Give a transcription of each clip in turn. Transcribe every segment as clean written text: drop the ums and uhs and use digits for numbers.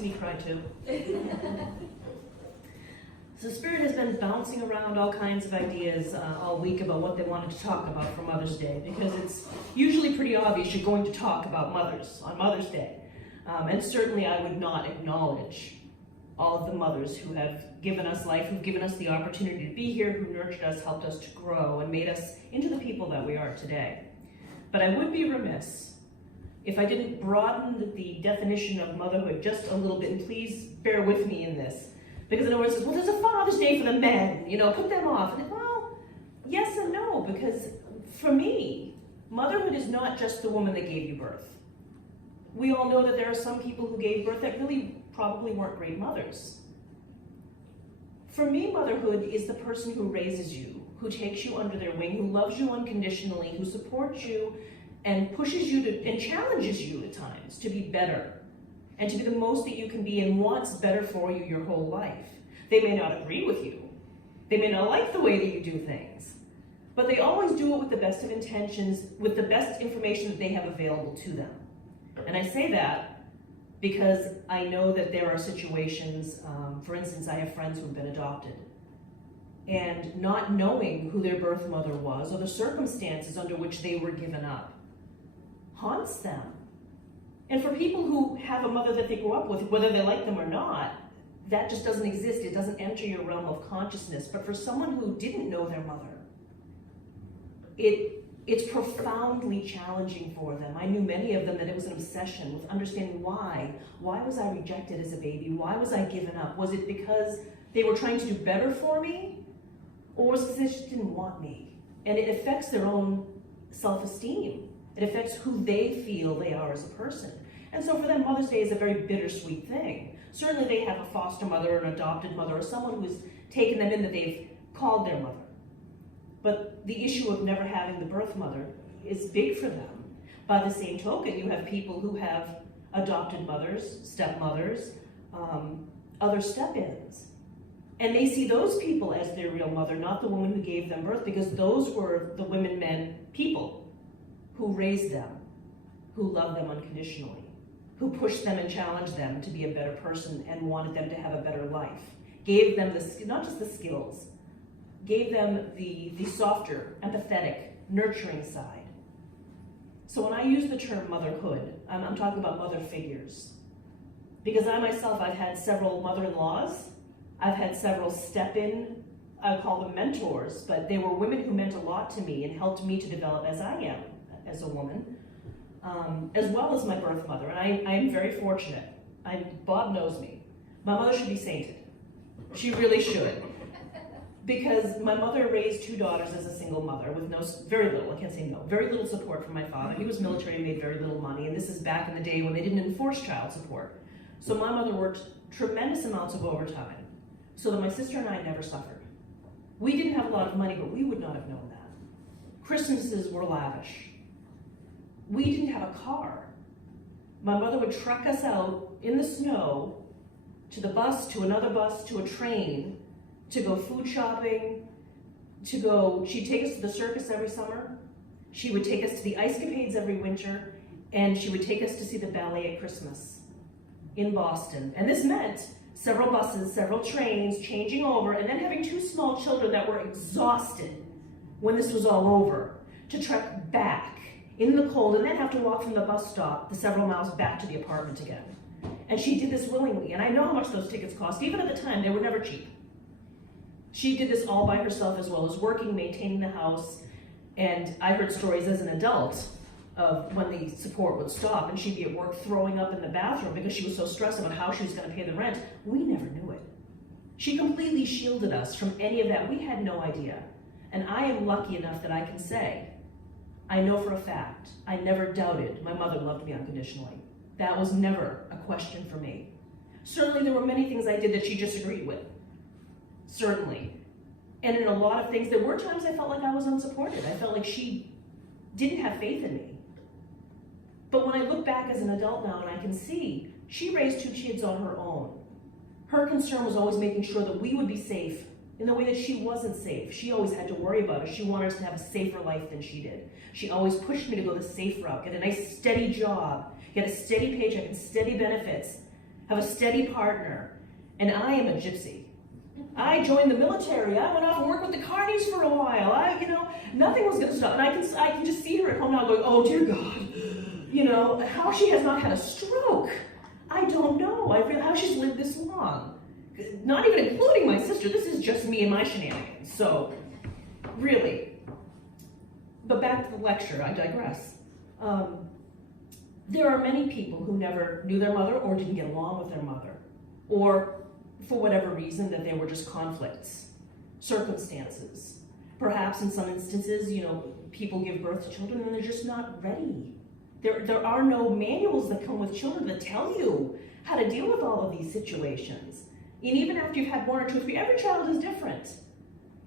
makes me cry too. So Spirit has been bouncing around all kinds of ideas all week about what they wanted to talk about for Mother's Day, because it's usually pretty obvious you're going to talk about mothers on Mother's Day. And certainly I would not acknowledge all of the mothers who have given us life, who've given us the opportunity to be here, who nurtured us, helped us to grow, and made us into the people that we are today. But I would be remiss if I didn't broaden the definition of motherhood just a little bit, and please bear with me in this. Because in other words, well, there's a Father's Day for the men, put them off. And well, yes and no, because for me, motherhood is not just the woman that gave you birth. We all know that there are some people who gave birth that really probably weren't great mothers. For me, motherhood is the person who raises you, who takes you under their wing, who loves you unconditionally, who supports you and pushes you to, and challenges you at times to be better and to be the most that you can be and wants better for you your whole life. They may not agree with you. They may not like the way that you do things, but they always do it with the best of intentions, with the best information that they have available to them. And I say that because I know that there are situations, for instance, I have friends who've been adopted, and not knowing who their birth mother was or the circumstances under which they were given up haunts them. And for people who have a mother that they grew up with, whether they like them or not, that just doesn't exist. It doesn't enter your realm of consciousness. But for someone who didn't know their mother, it's profoundly challenging for them. I knew many of them that it was an obsession with understanding why. Why was I rejected as a baby? Why was I given up? Was it because they were trying to do better for me? Or was it because they just didn't want me? And it affects their own self-esteem. It affects who they feel they are as a person. And so for them, Mother's Day is a very bittersweet thing. Certainly they have a foster mother, an adopted mother, or someone who's taken them in that they've called their mother. But the issue of never having the birth mother is big for them. By the same token, you have people who have adopted mothers, stepmothers, other step-ins. And they see those people as their real mother, not the woman who gave them birth, because those were the women, men, people who raised them, who loved them unconditionally, who pushed them and challenged them to be a better person and wanted them to have a better life, gave them not just the skills, gave them the softer, empathetic, nurturing side. So when I use the term motherhood, I'm talking about mother figures. Because I myself, I've had several mother-in-laws, I've had several step-in, I call them mentors, but they were women who meant a lot to me and helped me to develop as I am, as a woman, as well as my birth mother. And I am very fortunate. Bob knows me. My mother should be sainted. She really should. Because my mother raised two daughters as a single mother with very little support from my father. He was military and made very little money, and this is back in the day when they didn't enforce child support. So my mother worked tremendous amounts of overtime so that my sister and I never suffered. We didn't have a lot of money, but we would not have known that. Christmases were lavish. We didn't have a car. My mother would truck us out in the snow to the bus, to another bus, to a train, to go food shopping, she'd take us to the circus every summer. She would take us to the ice capades every winter, and she would take us to see the ballet at Christmas in Boston. And this meant several buses, several trains, changing over, and then having two small children that were exhausted when this was all over, to trek back in the cold and then have to walk from the bus stop the several miles back to the apartment again. And she did this willingly, and I know how much those tickets cost. Even at the time, they were never cheap. She did this all by herself, as well as working, maintaining the house, and I heard stories as an adult of when the support would stop and she'd be at work throwing up in the bathroom because she was so stressed about how she was going to pay the rent. We never knew it. She completely shielded us from any of that. We had no idea. And I am lucky enough that I can say, I know for a fact, I never doubted my mother loved me unconditionally. That was never a question for me. Certainly there were many things I did that she disagreed with. Certainly. And in a lot of things, there were times I felt like I was unsupported. I felt like she didn't have faith in me. But when I look back as an adult now and I can see, she raised two kids on her own. Her concern was always making sure that we would be safe in the way that she wasn't safe. She always had to worry about it. She wanted us to have a safer life than she did. She always pushed me to go the safe route, get a nice steady job, get a steady paycheck and steady benefits, have a steady partner, and I am a gypsy. I joined the military. I went off and worked with the carnies for a while. Nothing was going to stop. And I can just see her at home now going, oh dear God, how she has not had a stroke. I don't know. How she's lived this long. Not even including my sister. This is just me and my shenanigans. So, really. But back to the lecture, I digress. There are many people who never knew their mother or didn't get along with their mother. Or, for whatever reason, that they were just conflicts, circumstances. Perhaps in some instances, people give birth to children and they're just not ready. There are no manuals that come with children that tell you how to deal with all of these situations. And even after you've had one or two or three, every child is different.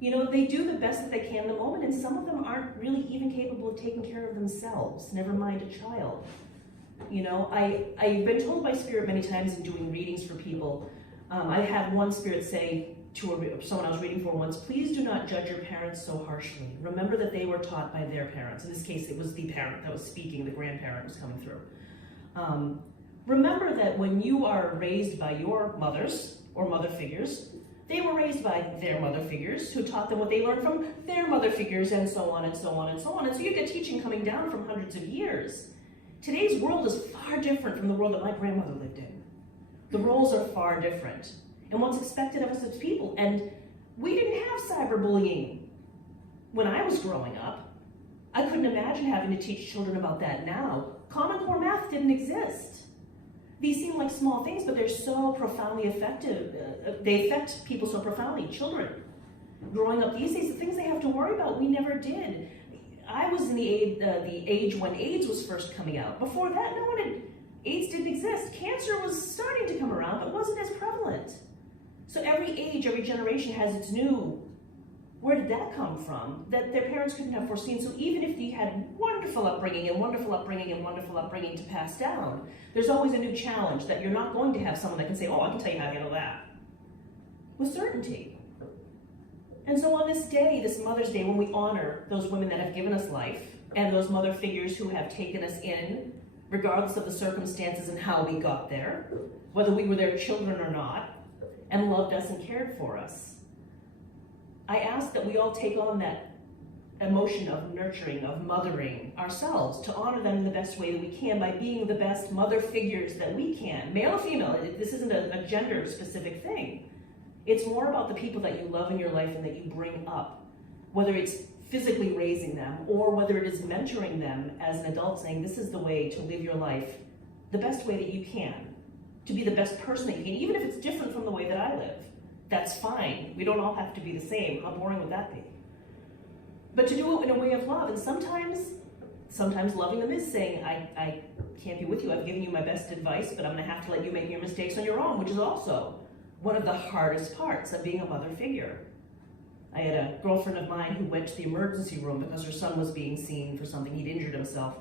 They do the best that they can in the moment, and some of them aren't really even capable of taking care of themselves, never mind a child. I've been told by Spirit many times in doing readings for people, I had one Spirit say to someone I was reading for once, please do not judge your parents so harshly. Remember that they were taught by their parents. In this case, it was the parent that was speaking, the grandparent was coming through. Remember that when you are raised by your mothers or mother figures, they were raised by their mother figures who taught them what they learned from their mother figures, and so on and so on and so on. And so you get teaching coming down from hundreds of years. Today's world is far different from the world that my grandmother lived in. The roles are far different, and what's expected of us as people. And we didn't have cyberbullying when I was growing up. I couldn't imagine having to teach children about that now. Common Core math didn't exist. These seem like small things, but they're so profoundly effective. They affect people so profoundly. Children, growing up these days, the things they have to worry about, we never did. I was in the age when AIDS was first coming out. Before that, AIDS didn't exist. Cancer was starting to come around, but wasn't as prevalent. So every age, every generation has its new, where did that come from? That their parents couldn't have foreseen. So even if they had wonderful upbringing and wonderful upbringing and wonderful upbringing to pass down, there's always a new challenge that you're not going to have someone that can say, oh, I can tell you how to handle that, with certainty. And so on this day, this Mother's Day, when we honor those women that have given us life and those mother figures who have taken us in, regardless of the circumstances and how we got there, whether we were their children or not, and loved us and cared for us, I ask that we all take on that emotion of nurturing, of mothering ourselves, to honor them in the best way that we can by being the best mother figures that we can. Male or female, this isn't a gender-specific thing. It's more about the people that you love in your life and that you bring up, whether it's physically raising them or whether it is mentoring them as an adult, saying this is the way to live your life the best way that you can, to be the best person that you can, even if it's different from the way that I live. That's fine. We don't all have to be the same. How boring would that be? But to do it in a way of love, and sometimes loving them is saying, I can't be with you. I've given you my best advice, but I'm going to have to let you make your mistakes on your own, which is also one of the hardest parts of being a mother figure. I had a girlfriend of mine who went to the emergency room because her son was being seen for something. He'd injured himself.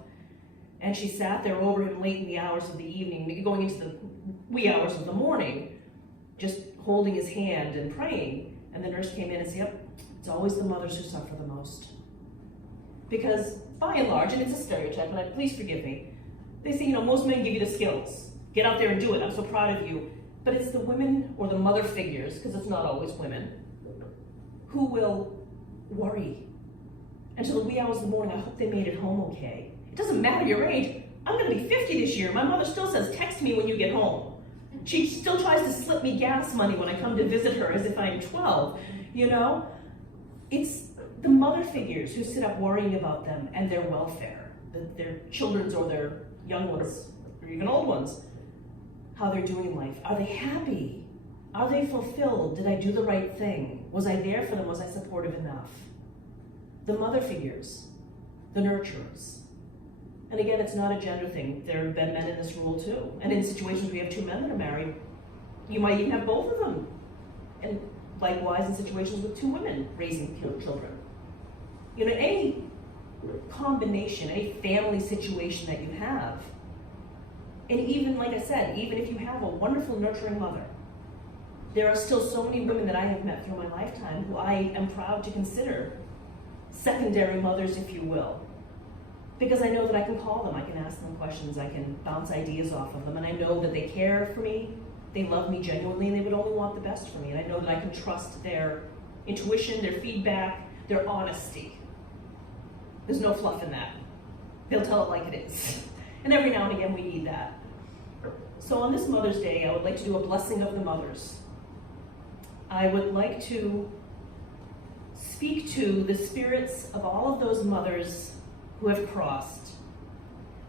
And she sat there over him late in the hours of the evening, going into the wee hours of the morning, just holding his hand and praying. And the nurse came in and said, yep, it's always the mothers who suffer the most. Because by and large, and it's a stereotype, and please forgive me, they say, most men give you the skills. Get out there and do it. I'm so proud of you. But it's the women or the mother figures, because it's not always women, who will worry until the wee hours of the morning. I hope they made it home okay. It doesn't matter your age. I'm going to be 50 this year. My mother still says, text me when you get home. She still tries to slip me gas money when I come to visit her as if I'm 12. It's the mother figures who sit up worrying about them and their welfare, their children's or their young ones, or even old ones, how they're doing in life. Are they happy? Are they fulfilled? Did I do the right thing? Was I there for them? Was I supportive enough? The mother figures, the nurturers. And again, it's not a gender thing. There have been men in this role too. And in situations where you have two men that are married, you might even have both of them. And likewise in situations with two women raising children. Any combination, any family situation that you have, and even, like I said, even if you have a wonderful nurturing mother, there are still so many women that I have met through my lifetime who I am proud to consider secondary mothers, if you will. Because I know that I can call them, I can ask them questions, I can bounce ideas off of them, and I know that they care for me they love me genuinely and they would only want the best for me. And I know that I can trust their intuition, their feedback, their honesty. There's no fluff in that. They'll tell it like it is. And every now and again we need that. So on this Mother's Day, I would like to do a blessing of the mothers. I would like to speak to the spirits of all of those mothers who have crossed,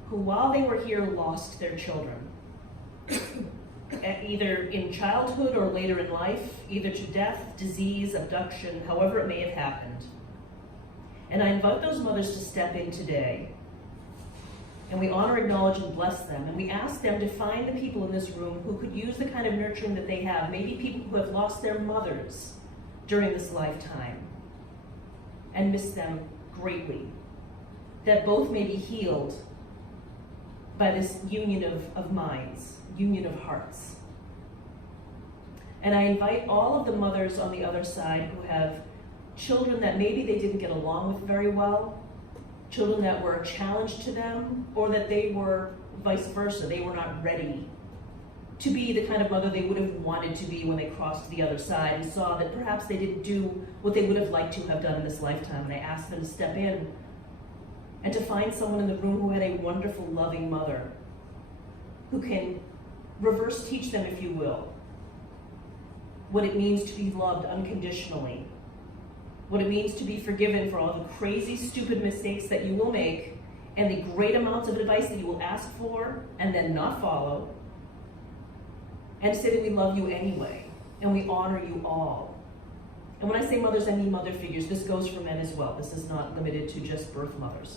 who while they were here lost their children, either in childhood or later in life, either to death, disease, abduction, however it may have happened. And I invite those mothers to step in today. And we honor, acknowledge, and bless them. And we ask them to find the people in this room who could use the kind of nurturing that they have. Maybe people who have lost their mothers during this lifetime and miss them greatly. That both may be healed by this union of minds, union of hearts. And I invite all of the mothers on the other side who have children that maybe they didn't get along with very well, children that were a challenge to them, or that they were vice versa, they were not ready to be the kind of mother they would have wanted to be when they crossed to the other side and saw that perhaps they didn't do what they would have liked to have done in this lifetime. And I asked them to step in and to find someone in the room who had a wonderful, loving mother who can reverse teach them, if you will, what it means to be loved unconditionally, what it means to be forgiven for all the crazy, stupid mistakes that you will make, and the great amounts of advice that you will ask for and then not follow, and say that we love you anyway, and we honor you all. And when I say mothers, I mean mother figures. This goes for men as well. This is not limited to just birth mothers.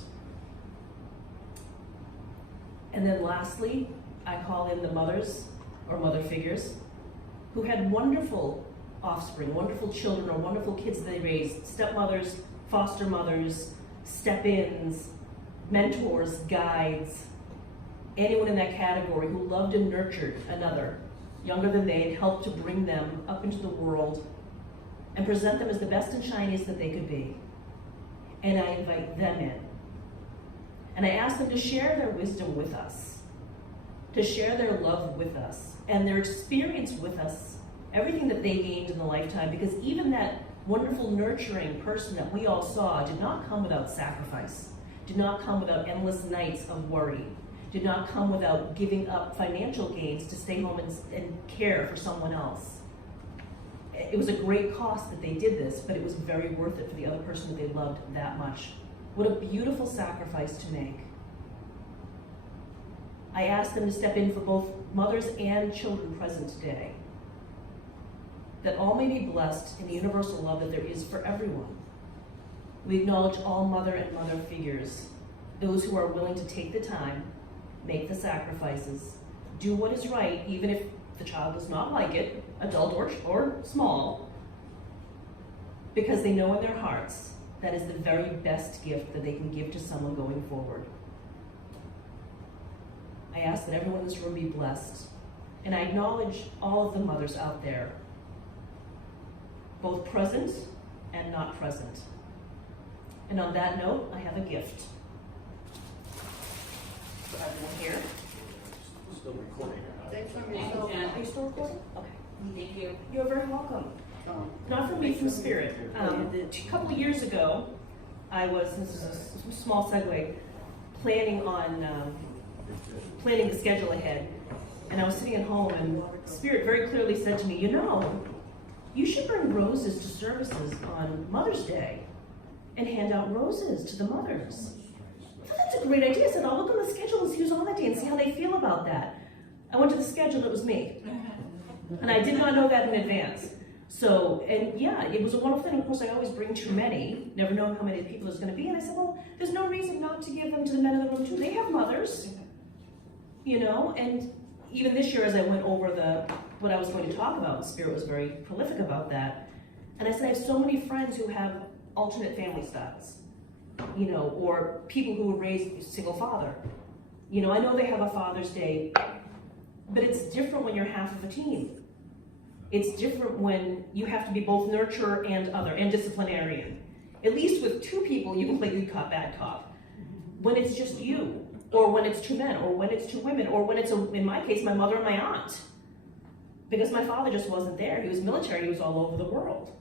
And then lastly, I call in the mothers, or mother figures, who had wonderful offspring, wonderful children, or wonderful kids they raised, stepmothers, foster mothers, step-ins, mentors, guides, anyone in that category who loved and nurtured another, younger than they, and helped to bring them up into the world and present them as the best and shiniest that they could be. And I invite them in. And I ask them to share their wisdom with us, to share their love with us, and their experience with us, everything that they gained in the lifetime, because even that wonderful nurturing person that we all saw did not come without sacrifice, did not come without endless nights of worry, did not come without giving up financial gains to stay home and care for someone else. It was a great cost that they did this, but it was very worth it for the other person that they loved that much. What a beautiful sacrifice to make. I ask them to step in for both mothers and children present today, that all may be blessed in the universal love that there is for everyone. We acknowledge all mother and mother figures, those who are willing to take the time, make the sacrifices, do what is right, even if the child does not like it, adult or small, because they know in their hearts that is the very best gift that they can give to someone going forward. I ask that everyone in this room be blessed, and I acknowledge all of the mothers out there, both present and not present. And on that note, I have a gift for everyone here. Still recording. Thanks for Are you still recording? Okay. Thank you. You're very welcome. Not from me, from Spirit. A couple of years ago, I was, this is a small segue, planning the schedule ahead. And I was sitting at home, and Spirit very clearly said to me, you know, you should bring roses to services on Mother's Day and hand out roses to the mothers. I thought that's a great idea. I said, I'll look on the schedule and see who's on that day and see how they feel about that. I went to the schedule, it was me. And I did not know that in advance. So, and yeah, it was a wonderful thing. Of course, I always bring too many, never knowing how many people there's going to be. And I said, well, there's no reason not to give them to the men in the room too. They have mothers, you know. And even this year, as I went over what I was going to talk about, Spirit was very prolific about that. And I said, I have so many friends who have alternate family styles, you know, or people who were raised single father. You know, I know they have a Father's Day, but it's different when you're half of a team. It's different when you have to be both nurturer and other, and disciplinarian. At least with two people, you can play good cop, bad cop. When it's just you, or when it's two men, or when it's two women, or when it's, in my case, my mother and my aunt. because my father just wasn't there. He was military, he was all over the world.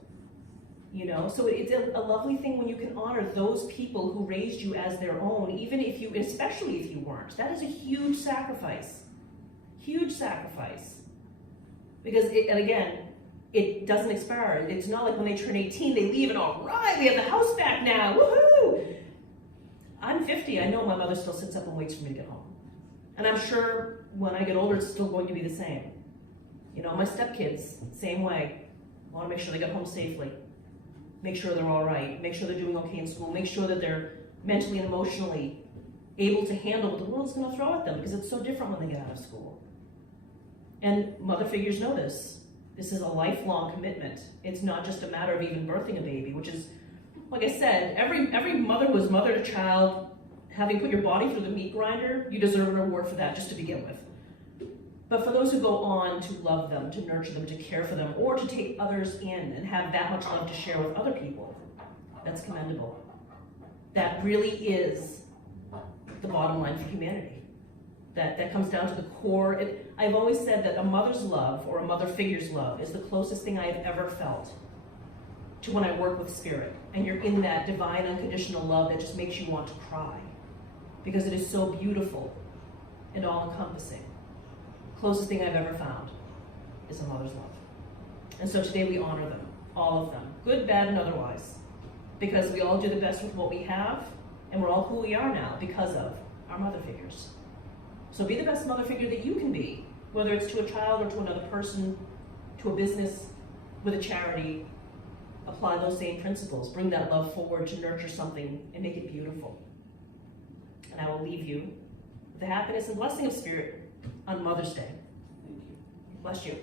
You know, so it's a lovely thing when you can honor those people who raised you as their own, even if you, especially if you weren't. That is a huge sacrifice. Huge sacrifice. Because, and again, it doesn't expire. It's not like when they turn 18, they leave and all right, we have the house back now, woohoo! I'm 50, I know my mother still sits up and waits for me to get home. And I'm sure when I get older, it's still going to be the same. You know, my stepkids, same way. I want to make sure they get home safely. Make sure they're all right. Make sure they're doing okay in school. Make sure that they're mentally and emotionally able to handle what the world's going to throw at them, because it's so different when they get out of school. And mother figures know this. This is a lifelong commitment. It's not just a matter of even birthing a baby, which is, like I said, every mother who has mothered a child, having put your body through the meat grinder, you deserve an award for that just to begin with. But for those who go on to love them, to nurture them, to care for them, or to take others in and have that much love to share with other people, that's commendable. That really is the bottom line for humanity. That comes down to the core. I've always said that a mother's love, or a mother figure's love, is the closest thing I have ever felt to when I work with spirit. And you're in that divine, unconditional love that just makes you want to cry. Because it is so beautiful and all-encompassing. Closest thing I've ever found is a mother's love. And so today we honor them, all of them, good, bad, and otherwise, because we all do the best with what we have, and we're all who we are now because of our mother figures. So be the best mother figure that you can be, whether it's to a child or to another person, to a business, with a charity. Apply those same principles. Bring that love forward to nurture something and make it beautiful. And I will leave you with the happiness and blessing of spirit on Mother's Day. Thank you. Bless you.